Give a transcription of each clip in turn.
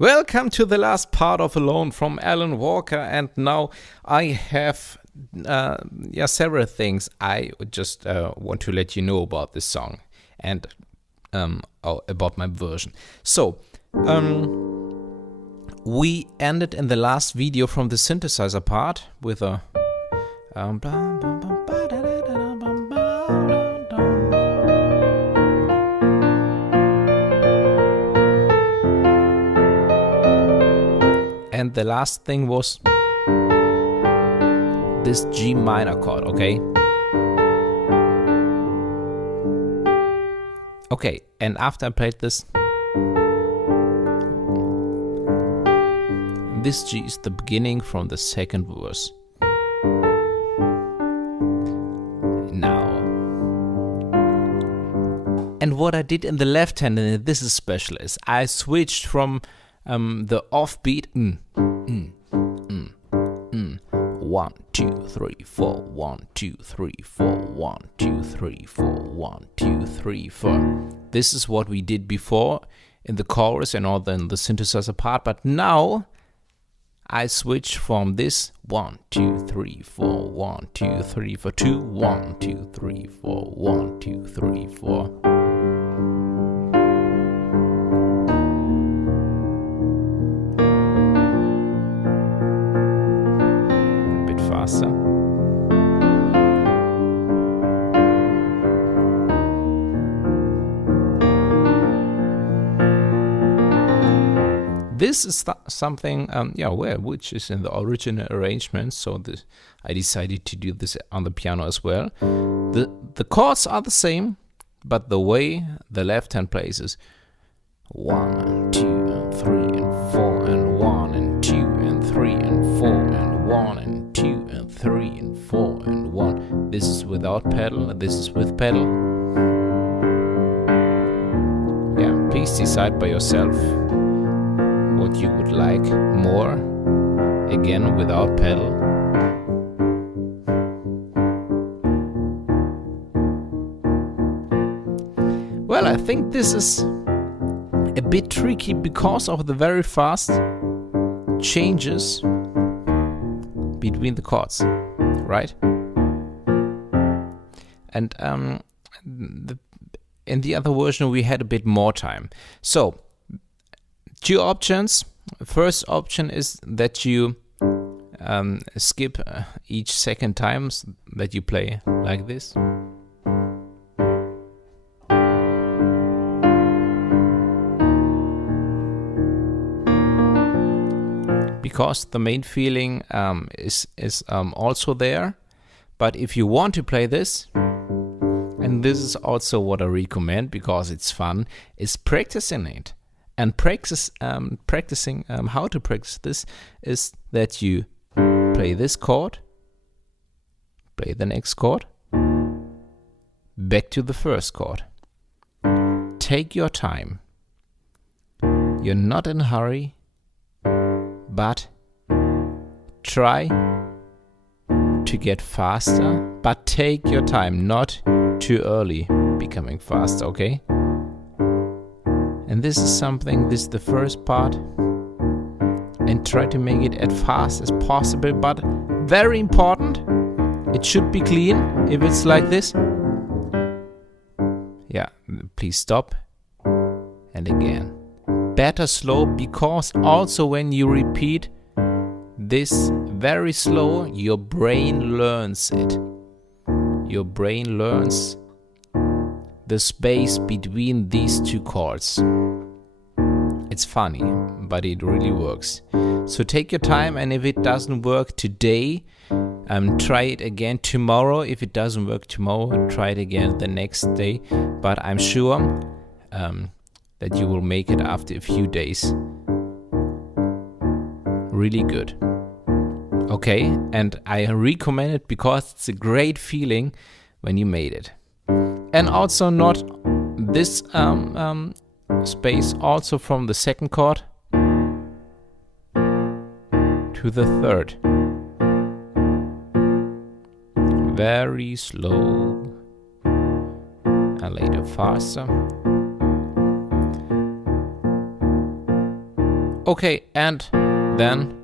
Welcome to the last part of Alone from Alan Walker, and now I have several things I just want to let you know about this song and about my version. So, we ended in the last video from the synthesizer part with a and the last thing was this G minor chord, okay? Okay, and after I played this G is the beginning from the second verse. Now, and what I did in the left hand, and this is special, is I switched from the offbeat 1, 2, 3, 4, 1, 2, 3, 4, 1, 2, 3, 4, 1, 2, 3, 4. This is what we did before in the chorus and all in the synthesizer part, but now I switch from this 1, 2, 3, 4, 1, 2, 3, 4 to 1, 2, 3, 4, 1, 2, 3, 4. Faster. This is something, which is in the original arrangement. So I decided to do this on the piano as well. The chords are the same, but the way the left hand plays is 1 and 2 and 3 and 4 and 1 and 2 and 3 and 4 and 1 and 2 and 3 and 4 and 1. This is without pedal, this is with pedal. Yeah, please decide by yourself what you would like more. Again, without pedal. Well, I think this is a bit tricky because of the very fast changes between the chords, right? And in the other version we had a bit more time. So, two options. First option is that you skip each second times that you play like this. Because the main feeling is also there. But if you want to play this, and this is also what I recommend because it's fun, is practicing it. And practicing how to practice this is that you play this chord, play the next chord, back to the first chord. Take your time. You're not in a hurry. But try to get faster, but take your time, not too early becoming fast, okay? And this is something, this is the first part, and try to make it as fast as possible, but very important, it should be clean if it's like this. Yeah, please stop, and again. Better slow, because also when you repeat this very slow, your brain learns it. Your brain learns the space between these two chords. It's funny, but it really works. So take your time, and if it doesn't work today, try it again tomorrow. If it doesn't work tomorrow, try it again the next day. But I'm sure that you will make it after a few days really good. Okay, and I recommend it because it's a great feeling when you made it. And also not this space, also from the second chord to the third. Very slow and later faster. Okay, and then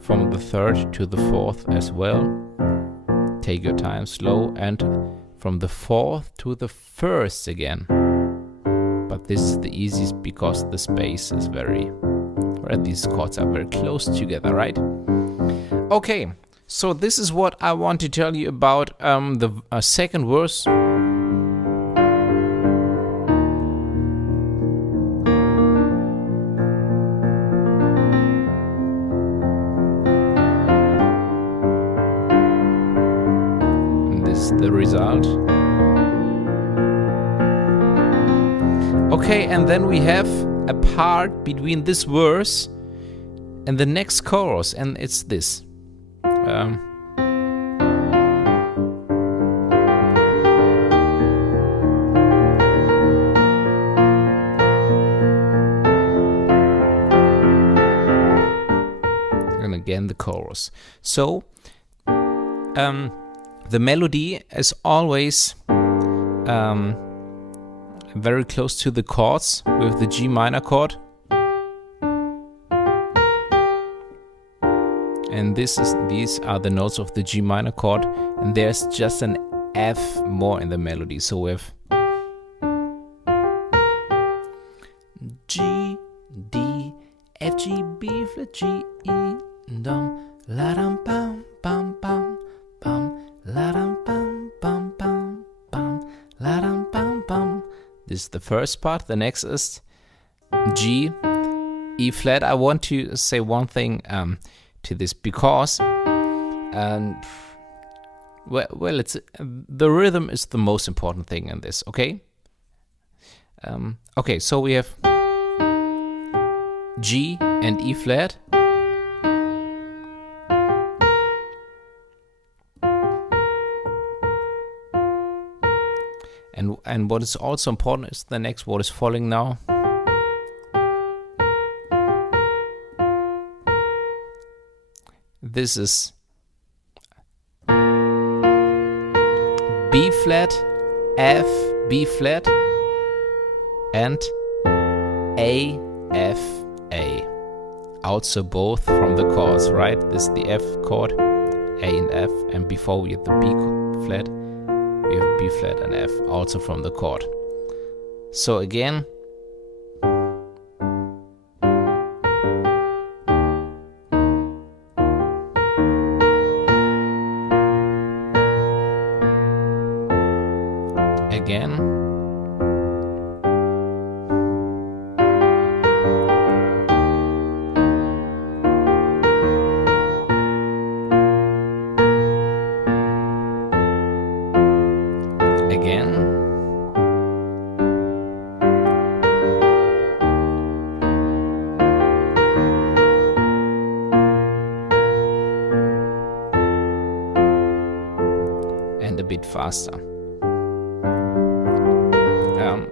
from the third to the fourth as well. Take your time, slow, and from the fourth to the first again. But this is the easiest because the space is these chords are very close together, right? Okay, so this is what I want to tell you about the second verse. The result. Okay, and then we have a part between this verse and the next chorus, and it's this. And again the chorus. So the melody is always very close to the chords with the G minor chord. And these are the notes of the G minor chord, and there's just an F more in the melody. So we have G, D, F, G, B, flat, G, E, dum, la, dum, bam, bam, bam, bam. This is the first part. The next is G, E flat. I want to say one thing to this because, it's the rhythm is the most important thing in this. Okay. Okay. So we have G and E flat. And what is also important is the next what is falling now. This is B flat, F, B flat, and A, F, A. Also both from the chords, right? This is the F chord, A and F, and before we have the B flat. We have B flat and F, also from the chord. So again, a bit faster.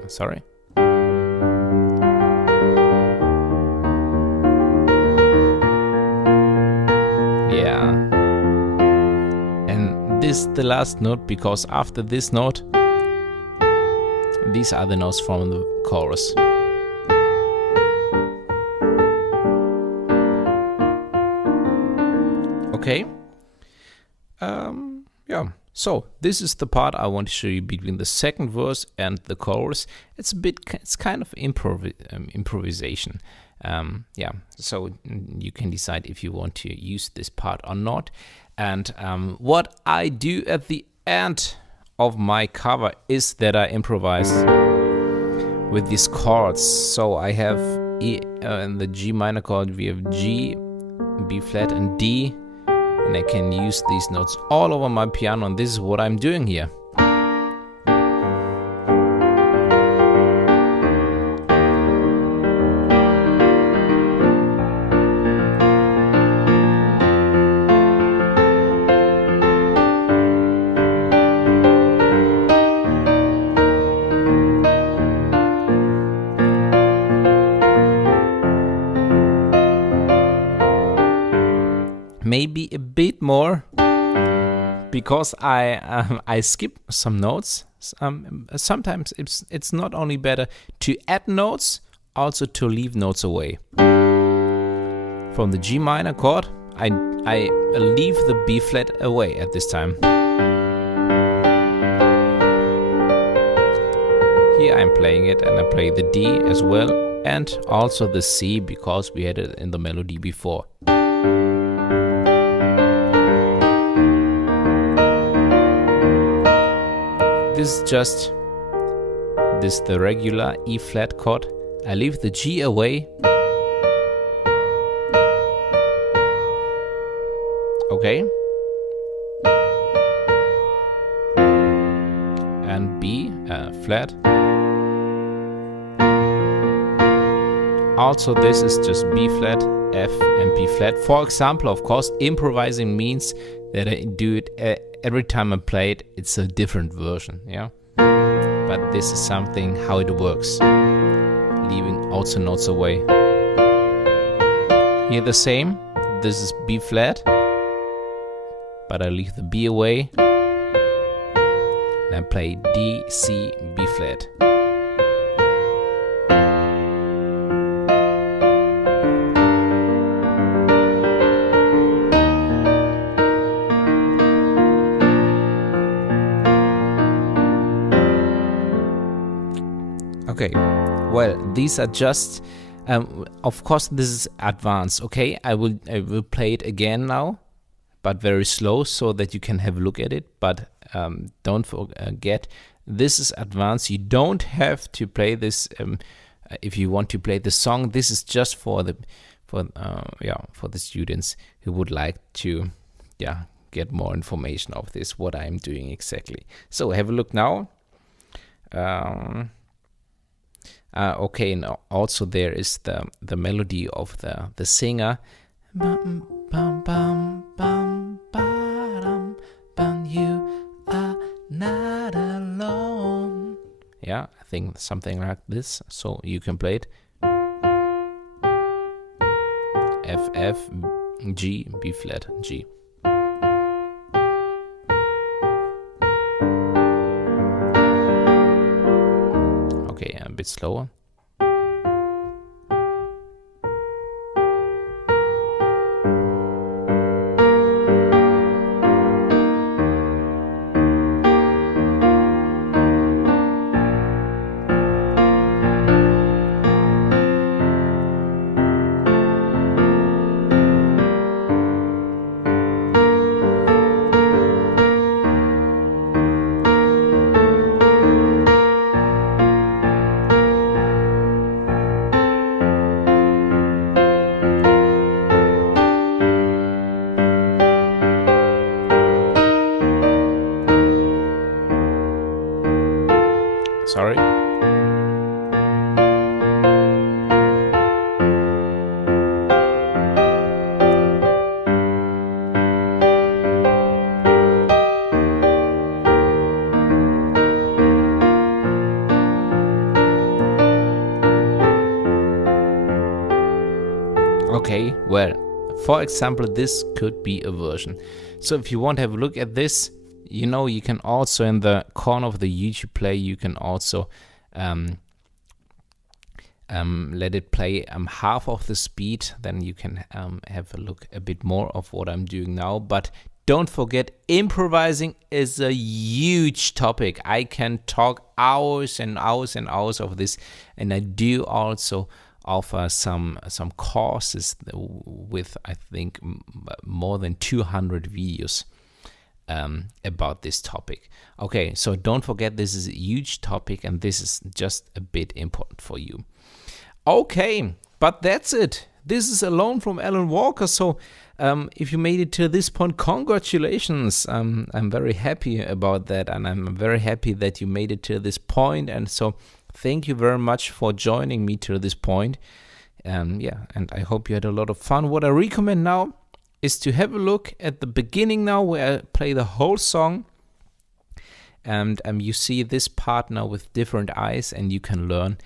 Sorry. Yeah. And this is the last note because after this note, these are the notes from the chorus. Okay. Yeah. So this is the part I want to show you between the second verse and the chorus. It's kind of improvisation. Yeah. So you can decide if you want to use this part or not. And what I do at the end of my cover is that I improvise with these chords. So I have E in the G minor chord. We have G, B flat, and D. And I can use these notes all over my piano, and this is what I'm doing here. Maybe a bit more because I skip some notes. Sometimes it's not only better to add notes, also to leave notes away. from the G minor chord, I leave the B flat away at this time. Here I'm playing it, and I play the D as well, and also the C because we had it in the melody before. This is just the regular E flat chord. I leave the G away. Okay. And B flat. Also, this is just B flat, F, and B flat. For example, of course, improvising means that I do it every time I play it. It's a different version, yeah. But this is something how it works. Leaving also notes away. Here the same. This is B flat, but I leave the B away. And I play D, C, B flat. Okay, well, these are just, of course, this is advanced. Okay, I will play it again now, but very slow so that you can have a look at it. But don't forget, this is advanced. You don't have to play this if you want to play the song. This is just for the students who would like to get more information of this, what I'm doing exactly. So have a look now. Okay, and also there is the melody of the singer. You are not alone. Yeah, I think something like this. So you can play it. F, F, G, B flat, G. Okay, a bit slower. Sorry. Okay, well, for example, this could be a version. So if you want to have a look at this, you know, you can also in the corner of the YouTube play, you can also let it play half of the speed. Then you can have a look a bit more of what I'm doing now. But don't forget, improvising is a huge topic. I can talk hours and hours and hours of this, and I do also offer some courses with, I think, more than 200 videos about this topic. Okay, so don't forget, this is a huge topic, and this is just a bit important for you. Okay, but that's it. This is Alone from Alan Walker. So if you made it to this point, congratulations. I'm very happy about that, and I'm very happy that you made it to this point. And so thank you very much for joining me to this point. And I hope you had a lot of fun. What I recommend now is to have a look at the beginning now, where I play the whole song, and you see this part now with different eyes, and you can learn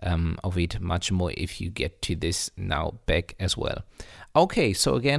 of it much more if you get to this now back as well. Okay, so again,